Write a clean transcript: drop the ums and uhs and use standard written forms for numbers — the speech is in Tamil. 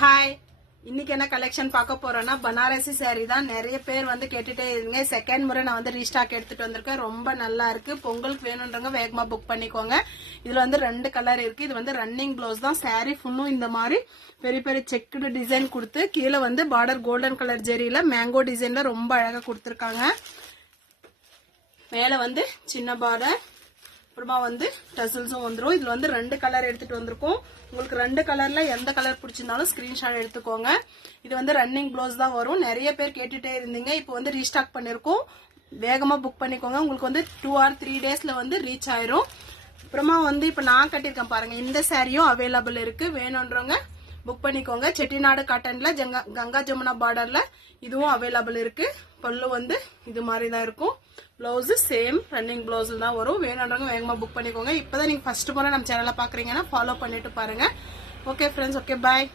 ஹாய், இன்னைக்கு என்ன கலெக்ஷன் பார்க்க போறோம்னா பனாரசி சாரி தான். நிறைய பேர் வந்து கேட்டுட்டே இருங்க. செகண்ட் முறை நான் வந்து ரீஸ்டாக் எடுத்துட்டு வந்திருக்கேன். ரொம்ப நல்லா இருக்கு. பொங்கலுக்கு வேணும்ன்றவங்க வேகமா புக் பண்ணிக்கோங்க. இதுல வந்து 2 கலர் இருக்கு. இது வந்து ரன்னிங் ப்ளவுஸ் தான். சாரி ஃபுல்லும் இந்த மாதிரி பெரிய பெரிய செக்குடு டிசைன் கொடுத்து கீழே வந்து பார்டர் கோல்டன் கலர் ஜெரியில மேங்கோ டிசைன்ல ரொம்ப அழகா கொடுத்துருக்காங்க. மேல வந்து சின்ன பார்டர், அப்புறமா வந்து டசல்ஸும் வந்துடும். இதுல வந்து 2 கலர் எடுத்துட்டு வந்திருக்கோம். உங்களுக்கு 2 கலர்ல எந்த கலர் பிடிச்சிருந்தாலும் ஸ்கிரீன்ஷாட் எடுத்துக்கோங்க. இது வந்து ரன்னிங் ப்ளவுஸ் தான் வரும். நிறைய பேர் கேட்டுட்டே இருந்தீங்க. இப்போ வந்து ரீஸ்டாக் பண்ணிருக்கோம். வேகமா புக் பண்ணிக்கோங்க. உங்களுக்கு வந்து 2 or 3 டேஸ்ல வந்து ரீச் ஆயிரும். அப்புறமா வந்து இப்ப நான் கட்டிருக்கேன் பாருங்க. இந்த சாரியும் அவைலபிள் இருக்கு. வேணும்ன்றவங்க புக் பண்ணிக்கோங்க. செட்டிநாடு காட்டன்ல கங்கா ஜமுனா பார்டர்ல இதுவும் அவைலபிள் இருக்கு. பல்லு வந்து இது மாதிரி தான் இருக்கும். பிளவுஸ் சேம் ரன்னிங் பிளவுஸ் தான் வரும். வேணும்ன்றவங்க வேகமா புக் பண்ணிக்கோங்க. இப்பதான் நீங்க ஃபர்ஸ்ட் முறை நம்ம சேனலை பாக்குறீங்கன்னா ஃபாலோ பண்ணிட்டு பாருங்க. Okay friends, okay bye.